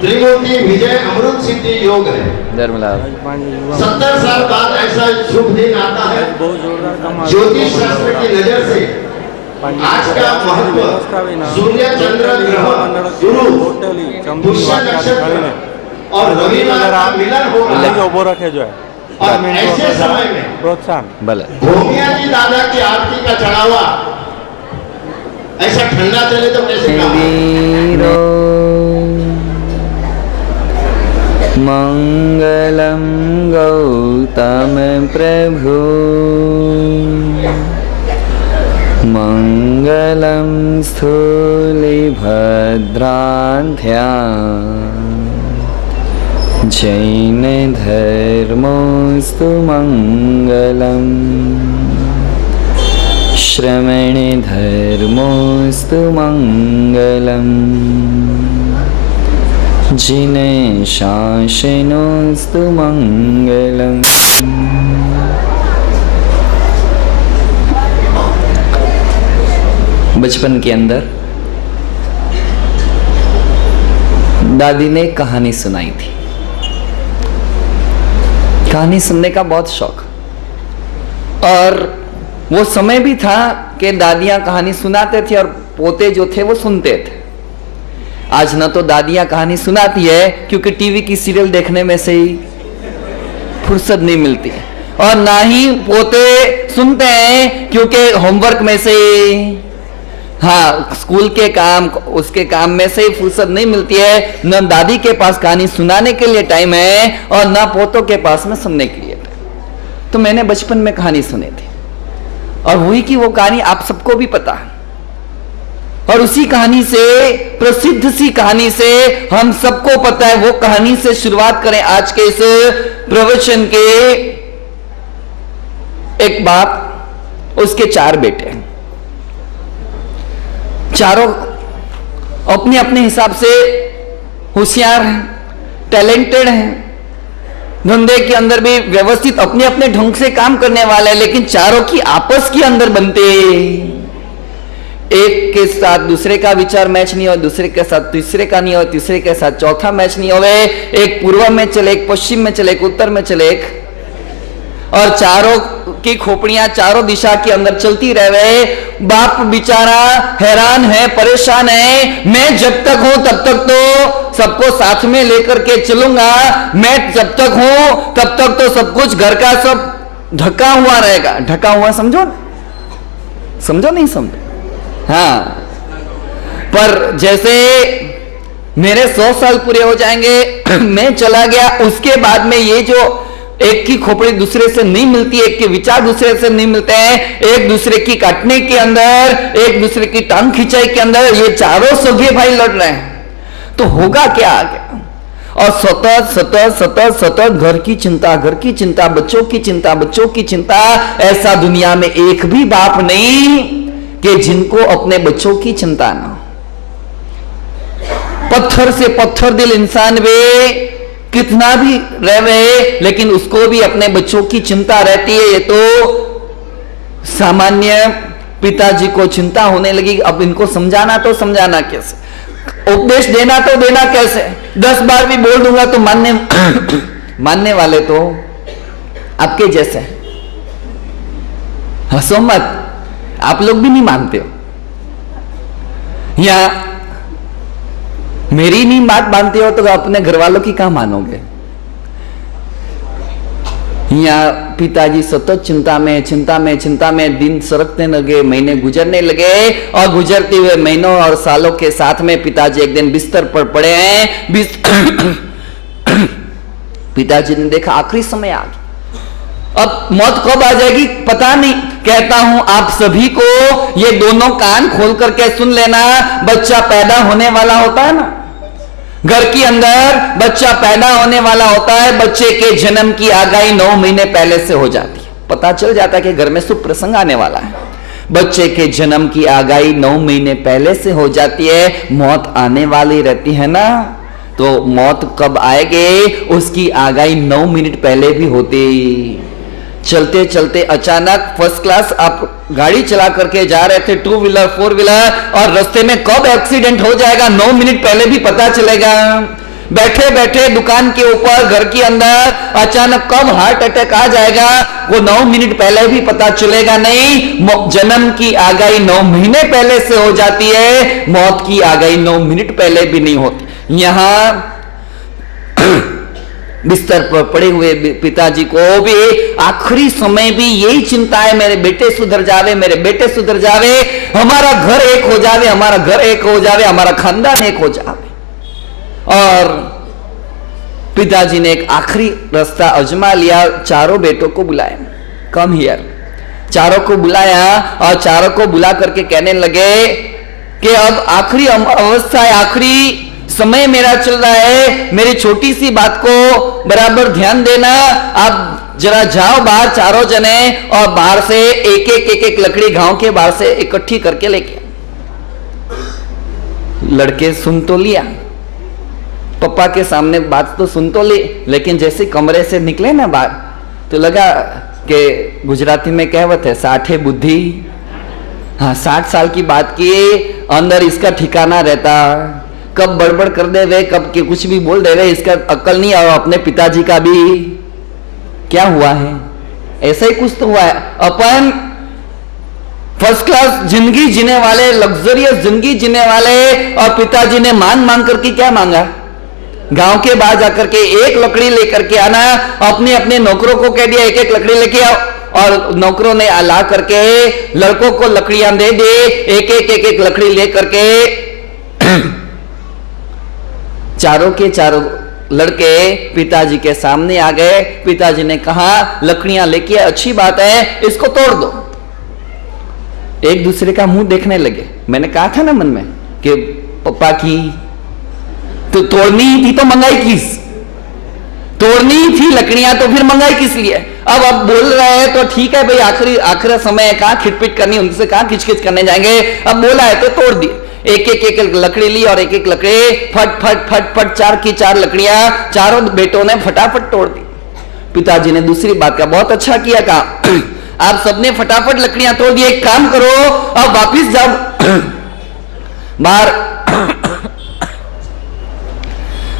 त्रिमूर्ति विजय अमृत सिद्धि योग है। 70 साल बाद ऐसा शुभ दिन आता है। ज्योतिष शास्त्र की नजर से आज का महत्व सूर्य चंद्र ग्रह गुरु पुष्य नक्षत्र और रविवार का मिलन हो रहा है। और ऐसे समय में भले भूमिया जी दादा की आरती का चढ़ावा ऐसा ठंडा चले तो कैसे वीरो मंगलम गौतम प्रभु मंगलम स्थूलिभद्राध्या जैन धर्मोस्तु मंगलम श्रवण धर्मोस्तु मंगलम जिन शासनोस्तु मंगलम। बचपन के अंदर दादी ने कहानी सुनाई थी। कहानी सुनने का बहुत शौक, और वो समय भी था कि दादियां कहानी सुनाते थे और पोते जो थे वो सुनते थे। आज न तो दादियां कहानी सुनाती है क्योंकि टीवी की सीरियल देखने में से ही फुर्सत नहीं मिलती है, और ना ही पोते सुनते हैं क्योंकि होमवर्क में से हाँ स्कूल के काम उसके काम में से ही फुर्सत नहीं मिलती है। न दादी के पास कहानी सुनाने के लिए टाइम है और न पोतों के पास में सुनने के लिए टाइम। तो मैंने बचपन में कहानी सुनी थी और वही की वो कहानी आप सबको भी पता है, और उसी कहानी से प्रसिद्ध सी कहानी से हम सबको पता है। वो कहानी से शुरुआत करें आज के इस प्रवचन के। एक बाप, उसके 4 बेटे, चारों अपने अपने हिसाब से होशियार हैं, टैलेंटेड हैं, धंधे के अंदर भी व्यवस्थित अपने अपने ढंग से काम करने वाले हैं, लेकिन चारों की आपस के अंदर बनते, एक के साथ दूसरे का विचार मैच नहीं हो, दूसरे के साथ तीसरे का नहीं हो, तीसरे के साथ चौथा मैच नहीं होवे, एक पूर्व में चले, एक पश्चिम में चले, एक उत्तर में चले, एक, और चारों की खोपड़ियां चारों दिशा के अंदर चलती रहे। बाप बेचारा हैरान है, परेशान है। मैं जब तक हूं तब तक तो सबको साथ में लेकर के चलूंगा, मैं जब तक हूं तब तक तो सब कुछ घर का सब ढका हुआ रहेगा। ढका हुआ समझो, समझो नहीं समझो? हाँ, पर जैसे मेरे 100 साल पूरे हो जाएंगे, मैं चला गया, उसके बाद में ये जो एक की खोपड़ी दूसरे से नहीं मिलती, एक के विचार दूसरे से नहीं मिलते हैं, एक दूसरे की काटने के अंदर, एक दूसरे की टांग खिंचाई के अंदर ये चारों सगे भाई लड़ रहे हैं, तो होगा क्या आगे? और सतत घर की चिंता, घर की चिंता, बच्चों की चिंता, बच्चों की चिंता। ऐसा दुनिया में एक भी बाप नहीं कि जिनको अपने बच्चों की चिंता ना। पत्थर से पत्थर दिल इंसान वे कितना भी रहे, लेकिन उसको भी अपने बच्चों की चिंता रहती है। ये तो सामान्य पिताजी को चिंता होने लगी, अब इनको समझाना तो समझाना कैसे, उपदेश देना तो देना कैसे? 10 बार भी बोल दूंगा तो मानने वाले तो आपके जैसे। हंसो मत, आप लोग भी नहीं मानते हो, या मेरी नहीं बात मानते हो तो अपने घर वालों की कहां मानोगे? या पिताजी सतत चिंता में दिन सरकने लगे, महीने गुजरने लगे, और गुजरते हुए महीनों और सालों के साथ में पिताजी एक दिन बिस्तर पर पड़े हैं। पिताजी ने देखा आखिरी समय आ गया, अब मौत कब आ जाएगी पता नहीं। कहता हूं आप सभी को ये दोनों कान खोल करके सुन लेना। बच्चा पैदा होने वाला होता है ना, घर के अंदर बच्चा पैदा होने वाला होता है, बच्चे के जन्म की आगाही 9 महीने पहले से हो जाती है। पता चल जाता है कि घर में शुभ प्रसंग आने वाला है। बच्चे के जन्म की आगाही 9 महीने पहले से हो जाती है। मौत आने वाली रहती है ना, तो मौत कब आएगी उसकी आगाही 9 मिनट पहले भी होती। चलते चलते अचानक फर्स्ट क्लास आप गाड़ी चला करके जा रहे थे, 2 व्हीलर 4 व्हीलर, और रास्ते में कब एक्सीडेंट हो जाएगा 9 मिनट पहले भी पता चलेगा। बैठे बैठे दुकान के ऊपर, घर के अंदर अचानक कब हार्ट अटैक आ जाएगा वो 9 मिनट पहले भी पता चलेगा नहीं। जन्म की आगाही 9 महीने पहले से हो जाती है, मौत की आगाही 9 मिनट पहले भी नहीं होती। यहां बिस्तर पर पड़े हुए पिताजी को भी आखिरी समय भी यही चिंता है, मेरे बेटे सुधर जावे, मेरे बेटे सुधर जावे, हमारा घर एक हो जावे, हमारा घर एक हो जावे, हमारा खानदान एक हो जावे। और पिताजी ने एक आखिरी रास्ता आजमा लिया, चारों बेटों को बुलाया, कम हियर। चारों को बुलाया और चारों को बुला करके कहने लगे कि अब आखिरी अवस्था है, आखिरी समय मेरा चल रहा है, मेरी छोटी सी बात को बराबर ध्यान देना। आप जरा जाओ बाहर चारों जने और बाहर से एक लकड़ी गांव के बाहर से इकट्ठी करके लेके। लड़के सुन तो लिया, पप्पा के सामने बात तो सुन तो ली, लेकिन जैसे कमरे से निकले ना बाहर तो लगा कि गुजराती में कहावत है, 60 बुद्धि। हाँ, 60 साल की बात की, अंदर इसका ठिकाना रहता, कब बड़बड़ कर दे वे, कब के कुछ भी बोल दे वे, इसका अक्ल नहीं। और अपने पिताजी का भी क्या हुआ है, ऐसा ही कुछ तो हुआ है। अपन फर्स्ट क्लास जिंदगी जीने वाले, लग्जरियस जिंदगी जीने वाले, और पिताजी ने मांग करके क्या मांगा, गांव के बाहर जाकर के एक लकड़ी लेकर के आना। अपने अपने नौकरों को कह दिया एक लकड़ी लेके आओ, और नौकरों ने ला करके लड़कों को लकड़ियां दे दे, एक लकड़ी लेकर के चारों के चारों लड़के पिताजी के सामने आ गए। पिताजी ने कहा लकड़ियां लेके अच्छी बात है, इसको तोड़ दो। एक दूसरे का मुंह देखने लगे। मैंने कहा था ना मन में कि पापा की तो तोड़नी ही थी तो मंगाई किस, तोड़नी ही थी लकड़ियां तो फिर मंगाई किस लिए। अब बोल रहे हैं तो ठीक है भाई, आखिरी समय है, कहां खिटपिट करनी, उनसे कहां खिचखिच करने जाएंगे। अब बोला है तो तोड़ दी, एक लकड़ी ली और एक लकड़ी फट फट फट फट 4 की 4 लकड़ियां चारों बेटों ने फटाफट तोड़ दी। पिताजी ने दूसरी बात का बहुत अच्छा किया, कहा आप सबने फटाफट लकड़ियां तोड़ दी, एक काम करो अब वापिस जाओ बाहर,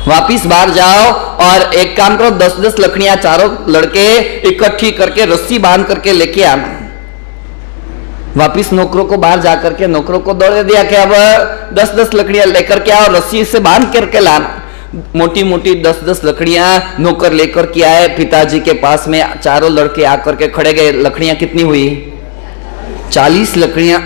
वापिस बाहर जाओ और एक काम करो 10-10 लकड़ियां चारों लड़के इकट्ठी करके रस्सी बांध करके लेके आना। वापिस नौकरों को बाहर जाकर के नौकरों को दौड़ दिया कि अब 10-10 लकड़ियां लेकर के आओ, रस्सी से बांध करके लाना। मोटी मोटी 10-10 लकड़ियां नौकर लेकर के आए। पिताजी के पास में चारों लड़के आकर के खड़े गए। लकड़ियां कितनी हुई, 40 लकड़ियां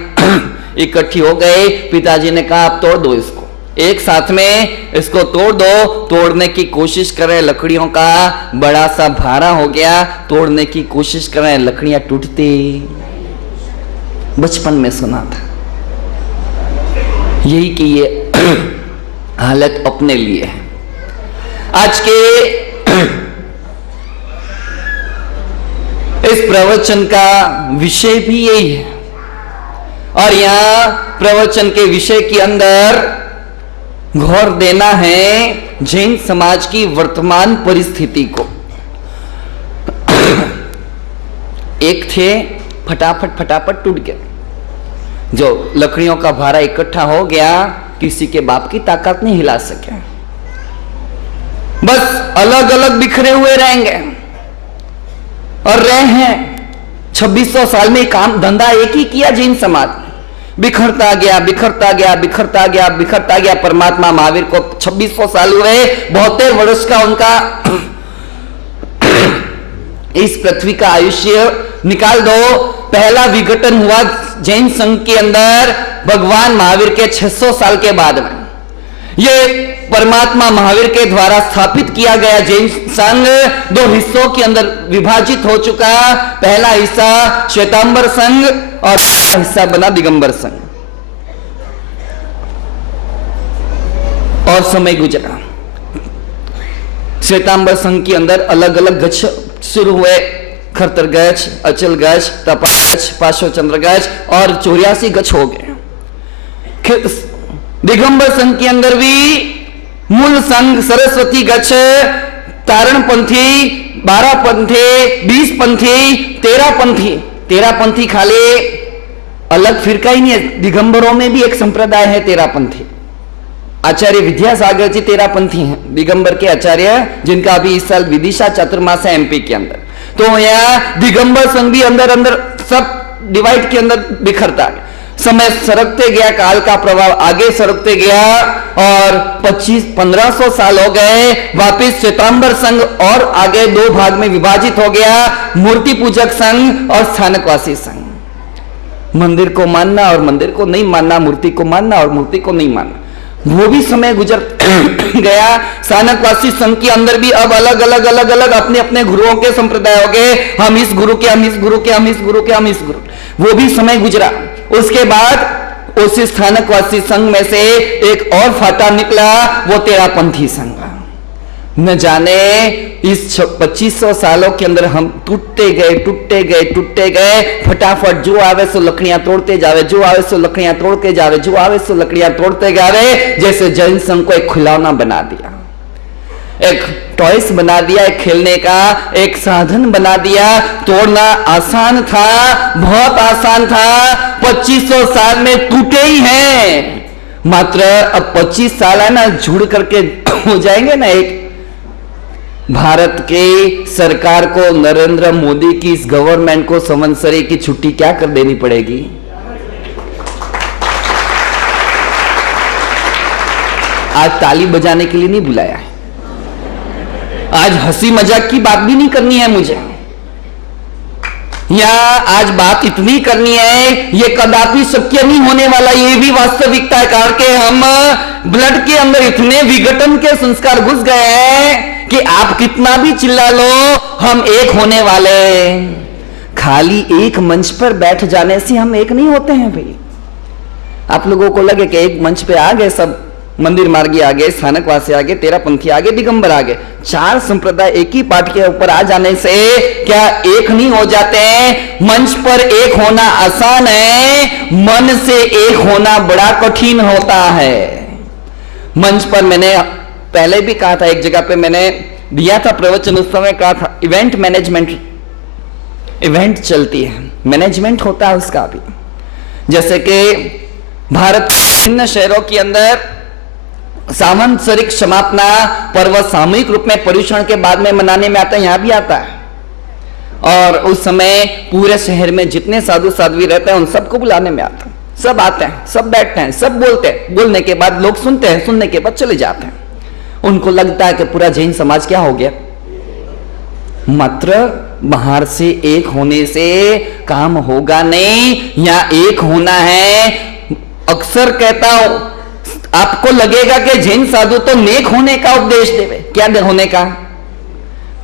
इकट्ठी हो गए। पिताजी ने कहा अब तोड़ दो इसको, एक साथ में इसको तोड़ दो। तोड़ने की कोशिश करें, लकड़ियों का बड़ा सा भारा हो गया, तोड़ने की कोशिश करें, लकड़ियां टूटती। बचपन में सुना था यही कि ये हालत अपने लिए है। आज के इस प्रवचन का विषय भी यही है, और यहां प्रवचन के विषय के अंदर गौर देना है जैन समाज की वर्तमान परिस्थिति को। एक थे फटाफट टूट गए, जो लकड़ियों का भारा इकट्ठा हो गया, किसी के बाप की ताकत नहीं हिला सके, बस अलग अलग बिखरे हुए रहेंगे और रहे हैं। 2600 साल में काम धंधा एक ही किया जैन समाज, बिखरता गया बिखरता गया बिखरता गया बिखरता गया। परमात्मा महावीर को 2600 साल हुए, 72 वर्ष का उनका इस पृथ्वी का आयुष्य निकाल दो। पहला विघटन हुआ जैन संघ के अंदर भगवान महावीर के 600 साल के बाद में। ये परमात्मा महावीर के द्वारा स्थापित किया गया जैन संघ 2 हिस्सों के अंदर विभाजित हो चुका। पहला हिस्सा श्वेतांबर संघ और दूसरा हिस्सा बना दिगंबर संघ। और समय गुजरा, श्वेतांबर संघ के अंदर अलग अलग गच्छ शुरू हुए, खरतर गच्छ, अचल गच्छ, तपा गच्छ, पार्श्वचंद्र गच्छ और 84 गच्छ हो गए। दिगंबर संघ के अंदर भी मूल संघ सरस्वती गच्छ, तारणपंथी, 12 पंथी, 20 पंथी, 13 पंथी। 13 पंथी खाली अलग फिरका ही नहीं है, दिगंबरों में भी एक संप्रदाय है 13 पंथी। आचार्य विद्यासागर जी तेरापंथी हैं, दिगंबर के आचार्य, जिनका अभी इस साल विदिशा चतुर्मास है एमपी के अंदर। तो यहाँ दिगंबर संघ भी अंदर अंदर सब डिवाइड के अंदर बिखरता है। समय सरकते गया, काल का प्रभाव आगे सरकते गया और 1500 साल हो गए। वापिस श्वेतांबर संघ और आगे दो भाग में विभाजित हो गया, मूर्ति पूजक संघ और स्थानकवासी संघ। मंदिर को मानना और मंदिर को नहीं मानना, मूर्ति को मानना और मूर्ति को नहीं मानना, वो भी समय गुजर गया। स्थानकवासी संघ के अंदर भी अब अलग अलग अपने अपने गुरुओं के संप्रदाय हो गए। हम इस गुरु के, हम इस गुरु के, हम इस गुरु के, हम इस गुरु, वो भी समय गुजरा। उसके बाद उस स्थानकवासी संघ में से एक और फाटा निकला, वो तेरापंथी संघ। न जाने इस 2500 सालों के अंदर हम टूटते गए। फटाफट जो आवे सो लकड़ियां तोड़ते जावे, जो आवे सो लकड़ियां तोड़ते जावे, जो आवे सो लकड़ियां तोड़ते जावे। जैसे जैन संघ को एक खिलौना बना दिया, एक टॉयस बना दिया, एक खेलने का एक साधन बना दिया। तोड़ना आसान था, बहुत आसान था। 2500 साल में टूटे ही हैं। मात्र अब 25 साल है ना, जुड़ करके हो जाएंगे ना एक। भारत के सरकार को, नरेंद्र मोदी की इस गवर्नमेंट को संवत्सरी की छुट्टी क्या कर देनी पड़ेगी? आज ताली बजाने के लिए नहीं बुलाया है, आज हंसी मजाक की बात भी नहीं करनी है मुझे। या आज बात इतनी करनी है, ये कदापि शक्य नहीं होने वाला, ये भी वास्तविकता है। कारण के हम ब्लड के अंदर इतने विघटन के संस्कार घुस गए हैं कि आप कितना भी चिल्ला लो, हम एक होने वाले। खाली एक मंच पर बैठ जाने से हम एक नहीं होते हैं भाई। आप लोगों को लगे कि एक मंच पे आ गए सब, मंदिर मार्गी आ गए, स्थानकवासी आ गए, तेरापंथी आ गए, दिगंबर आ गए, 4 संप्रदाय एक ही पाठ के ऊपर आ जाने से क्या एक नहीं हो जाते हैं? मंच पर एक होना आसान है, मन से एक होना बड़ा कठिन होता है। मंच पर मैंने पहले भी कहा था, एक जगह पे मैंने दिया था प्रवचन, उस समय कहा था इवेंट मैनेजमेंट, इवेंट चलती है, मैनेजमेंट होता है उसका भी। जैसे कि भारत के विभिन्न शहरों के अंदर सांवत्सरिक समापना पर्व सामूहिक रूप में पर्युषण के बाद में मनाने में आता है, यहां भी आता है। और उस समय पूरे शहर में जितने साधु साध्वी रहते हैं उन सबको बुलाने में आता है। सब आते हैं, सब बैठते हैं, सब बोलते हैं, बोलने के बाद लोग सुनते हैं, सुनने के बाद चले जाते हैं। उनको लगता है कि पूरा जैन समाज क्या हो गया। मात्र बाहर से एक होने से काम होगा नहीं, या एक होना है। अक्सर कहता हूं, आपको लगेगा कि जैन साधु तो नेक होने का उपदेश देवे। क्या होने का?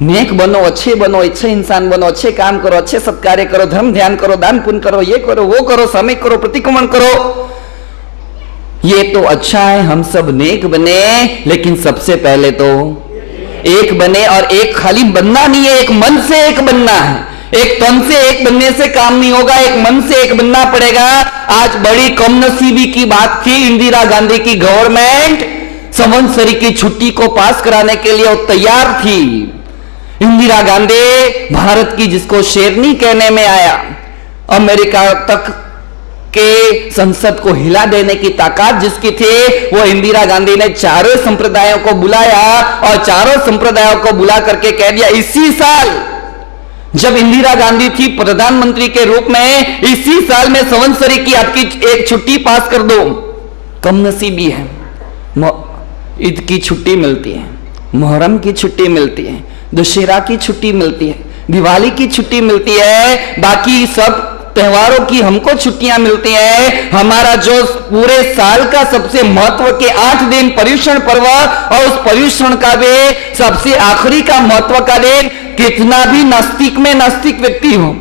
नेक बनो, अच्छे इंसान बनो, अच्छे काम करो, अच्छे सत्कार्य करो, धर्म ध्यान करो, दान पुण्य करो, ये करो, वो करो, सामयिक करो, प्रतिक्रमण करो। ये तो अच्छा है, हम सब नेक बने, लेकिन सबसे पहले तो एक बने। और एक खाली बनना नहीं है, एक मन से एक बनना है। एक तन से एक बनने से काम नहीं होगा, एक मन से एक बनना पड़ेगा। आज बड़ी कमनसीबी की बात थी, इंदिरा गांधी की गवर्नमेंट संवत्सरी की छुट्टी को पास कराने के लिए वो तैयार थी। इंदिरा गांधी भारत की, जिसको शेरनी कहने में आया, अमेरिका तक के संसद को हिला देने की ताकत जिसकी थी, वो इंदिरा गांधी ने चारों संप्रदायों को बुलाया और चारों संप्रदायों को बुला करके कह दिया, इसी साल जब इंदिरा गांधी थी प्रधानमंत्री के रूप में, इसी साल में संवत्सरी की आपकी एक छुट्टी पास कर दो। कमनसीबी है, ईद की छुट्टी मिलती है, मुहर्रम की छुट्टी मिलती है, दशहरा की छुट्टी मिलती है, दिवाली की छुट्टी मिलती है, बाकी सब त्योहारों की हमको छुट्टियां मिलती हैं। हमारा जो पूरे साल का सबसे महत्व के 8 दिन पर्युषण पर्व, और उस पर्युषण का भी सबसे आखिरी का महत्व का दिन, कितना भी नास्तिक में नास्तिक व्यक्ति हो,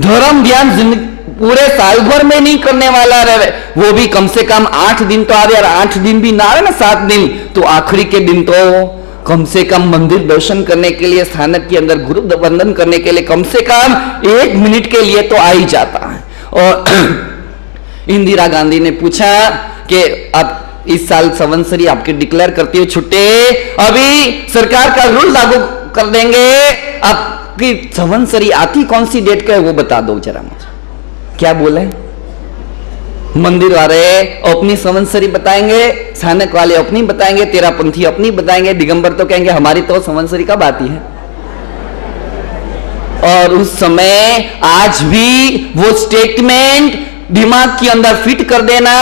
धर्म ध्यान पूरे साल भर में नहीं करने वाला रहे, वो भी कम से कम 8 दिन तो आवे। और 8 दिन भी ना आवे ना, 7 दिन, तो आखिरी के दिन तो कम से कम मंदिर दर्शन करने के लिए, स्थानक के अंदर गुरु वंदन करने के लिए कम से कम 1 मिनट के लिए तो आ ही जाता है। और इंदिरा गांधी ने पूछा कि आप इस साल संवत्सरी आपके डिक्लेयर करती हो छुट्टी, अभी सरकार का रूल लागू कर देंगे, आपकी संवत्सरी आती कौन सी डेट का है वो बता दो जरा मुझे। क्या बोले? मंदिर वाले अपनी संवत्सरी बताएंगे, स्थानक वाले अपनी बताएंगे, तेरापंथी अपनी बताएंगे, दिगंबर तो कहेंगे हमारी तो संवत्सरी कब आती है। और उस समय आज भी वो स्टेटमेंट दिमाग के अंदर फिट कर देना,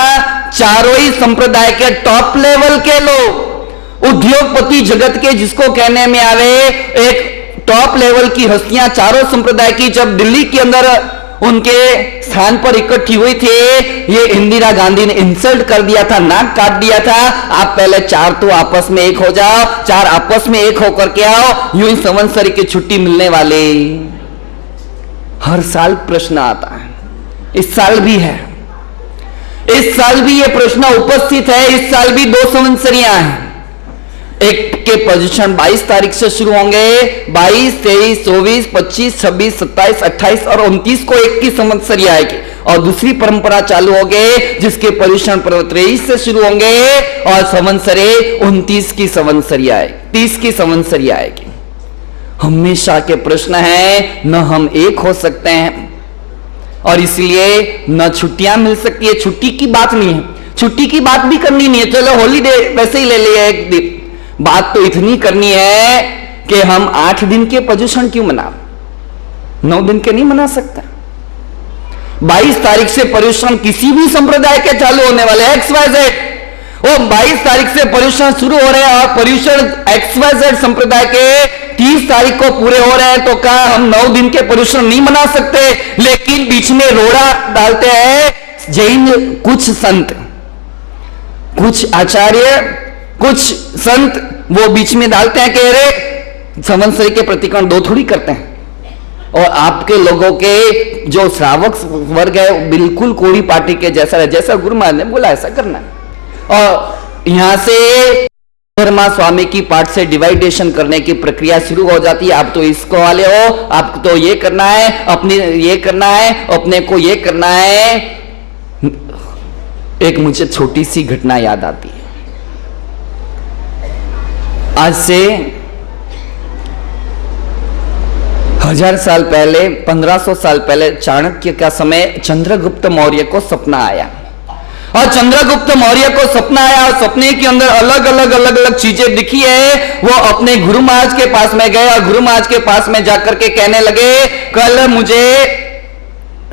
चारों ही संप्रदाय के टॉप लेवल के लोग, उद्योगपति जगत के जिसको कहने में आवे, एक टॉप लेवल की हस्तियां चारों संप्रदाय की जब दिल्ली के अंदर उनके स्थान पर इकट्ठी हुई थी, ये इंदिरा गांधी ने इंसल्ट कर दिया था, नाक काट दिया था। आप पहले चार तो आपस में एक हो जाओ, चार आपस में एक होकर के आओ, यूं ही संवत्सरी की छुट्टी मिलने वाले। हर साल प्रश्न आता है, इस साल भी है, इस साल भी ये प्रश्न उपस्थित है। इस साल भी 2 संवत्सरियां हैं। एक के प्रशिक्षण 22 तारीख से शुरू होंगे, 22, 23, 24, 25, 26, 27, 28 और 29 को एक की संवत्सरी आएगी। और दूसरी परंपरा चालू होगी जिसके प्रशिक्षण पर्व 23 से शुरू होंगे और संवत्सरी 29 की संवत्सरी आएगी, 30 की संवत्सरी आएगी। हमेशा के प्रश्न है, न हम एक हो सकते हैं और इसलिए न छुट्टियां मिल सकती है। छुट्टी की बात नहीं है, छुट्टी की बात भी करनी नहीं है, चलो हॉलीडे वैसे ही ले लिया एक दिन। बात तो इतनी करनी है कि हम 8 दिन के प्रदूषण क्यों मना, 9 दिन के नहीं मना सकता। 22 तारीख से पर्यूषण किसी भी संप्रदाय के चालू होने वाले XYZ, वो 22 तारीख से पर्यूषण शुरू हो रहे हैं और पर्यूषण XYZ संप्रदाय के 30 तारीख को पूरे हो रहे हैं। तो क्या हम 9 दिन के पर्यूषण नहीं मना सकते? लेकिन बीच में रोड़ा डालते हैं जैन कुछ संत, कुछ आचार्य, कुछ संत वो बीच में डालते हैं कि अरे संवत्सरी के प्रतिक्रमण 2 थोड़ी करते हैं। और आपके लोगों के जो श्रावक वर्ग है बिल्कुल कोड़ी पार्टी के जैसा है, जैसा गुरु महाराज ने बोला ऐसा करना है। और यहां से धर्मा स्वामी की पार्ट से डिवाइडेशन करने की प्रक्रिया शुरू हो जाती है। आप तो इसको वाले हो, आपको तो ये करना है, अपने ये करना है, अपने को ये करना है। एक मुझे छोटी सी घटना याद आती है। आज से 1000 साल पहले, 1500 साल पहले चाणक्य का समय चंद्रगुप्त मौर्य को सपना आया। और चंद्रगुप्त मौर्य को सपना आया और सपने के अंदर अलग अलग चीजें दिखी है। वो अपने गुरु महाराज के पास में गए और गुरु महाराज के पास में जाकर के कहने लगे, कल मुझे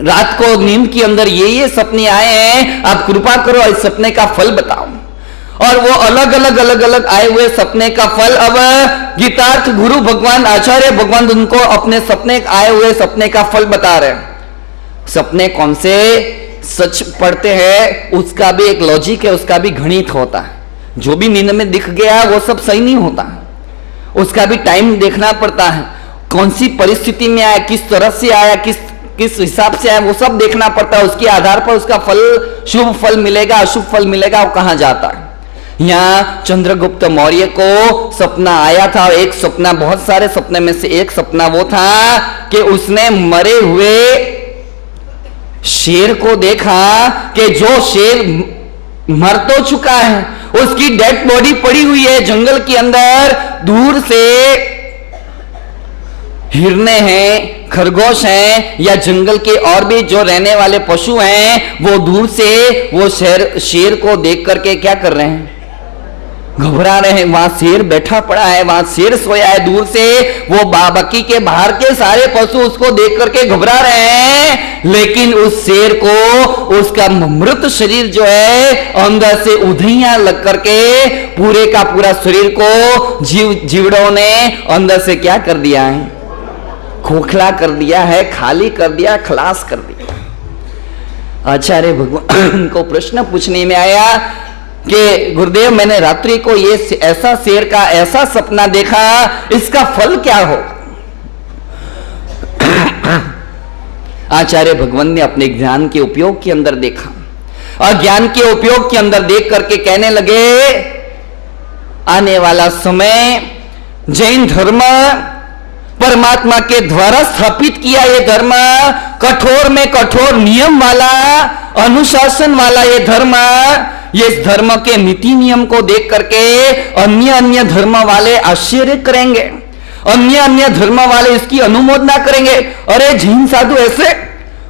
रात को नींद के अंदर ये सपने आए हैं, आप कृपा करो इस सपने का फल बताओ। और वो अलग अलग आए हुए सपने का फल अब गीतार्थ गुरु भगवान आचार्य भगवान उनको अपने सपने आए हुए सपने का फल बता रहे हैं। सपने कौन से सच पढ़ते हैं उसका भी एक लॉजिक है, उसका भी गणित होता है। जो भी नींद में दिख गया वो सब सही नहीं होता, उसका भी टाइम देखना पड़ता है। कौन सी परिस्थिति में आया, किस तरह से आया, किस हिसाब से आया, वो सब देखना पड़ता है। उसके आधार पर उसका फल, शुभ फल मिलेगा, अशुभ फल मिलेगा, वो कहां जाता है। यहां चंद्रगुप्त मौर्य को सपना आया था। एक सपना, बहुत सारे सपने में से एक सपना वो था कि उसने मरे हुए शेर को देखा कि जो शेर मर तो चुका है, उसकी डेड बॉडी पड़ी हुई है जंगल के अंदर। दूर से हिरने हैं, खरगोश हैं या जंगल के और भी जो रहने वाले पशु हैं, वो दूर से वो शेर को देख करके क्या कर रहे हैं, घबरा रहे हैं। वहां शेर बैठा पड़ा है, वहां शेर सोया है। दूर से वो बाकी के बाहर के सारे पशु उसको देख करके घबरा रहे हैं। लेकिन उस शेर को उसका मृत शरीर जो है अंदर से उधैया लग करके पूरे का पूरा शरीर को जीवड़ों ने अंदर से क्या कर दिया है, खोखला कर दिया है, खाली कर दिया, खलास कर दिया। आचार्य भगवान को प्रश्न पूछने में आया कि गुरुदेव मैंने रात्रि को ये ऐसा शेर का ऐसा सपना देखा, इसका फल क्या हो। आचार्य भगवान ने अपने ज्ञान के उपयोग के अंदर देखा और ज्ञान के उपयोग के अंदर देख करके कहने लगे, आने वाला समय जैन धर्म परमात्मा के द्वारा स्थापित किया ये धर्म, कठोर में कठोर नियम वाला, अनुशासन वाला ये धर्म, ये धर्म के नीति नियम को देख करके अन्य धर्म वाले आश्चर्य करेंगे, अन्य धर्म वाले इसकी अनुमोदना करेंगे। अरे जैन साधु ऐसे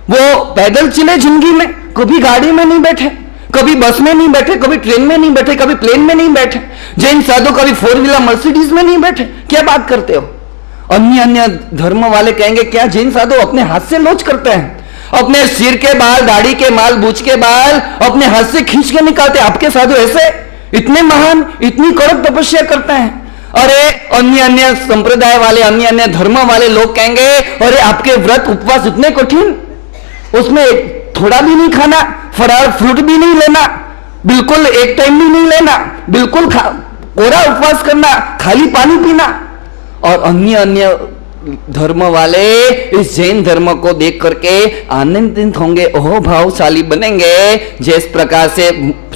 वो पैदल चले जिंदगी में, कभी गाड़ी में नहीं बैठे, कभी बस में नहीं बैठे, कभी ट्रेन में नहीं बैठे, कभी प्लेन में नहीं बैठे। जैन साधु कभी 4 व्हीलर मर्सिडीज में नहीं बैठे। क्या बात करते हो? अन्य अन्य धर्म वाले कहेंगे क्या जैन साधु अपने हाथ से लोच करते हैं, अपने सिर के बाल, दाढ़ी के माल, बूझ के बाल अपने हाथ से खींच के निकालते। आपके साधु ऐसे इतने महान, इतनी कड़क तपस्या करते हैं। अरे अन्य अन्य संप्रदाय वाले, अन्य अन्य धर्म वाले लोग कहेंगे अरे आपके व्रत उपवास इतने कठिन, उसमें थोड़ा भी नहीं खाना, फरार फ्रूट भी नहीं लेना, बिल्कुल एक टाइम भी नहीं लेना, बिल्कुल कोरा उपवास करना, खाली पानी पीना। और अन्य अन्य धर्म वाले इस जैन धर्म को देख करके आनंदित होंगे, ओह भावशाली बनेंगे। जिस प्रकार से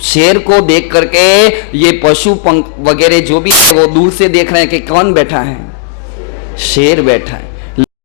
शेर को देख करके ये पशु पंख वगैरह जो भी है वो दूर से देख रहे हैं कि कौन बैठा है, शेर बैठा है।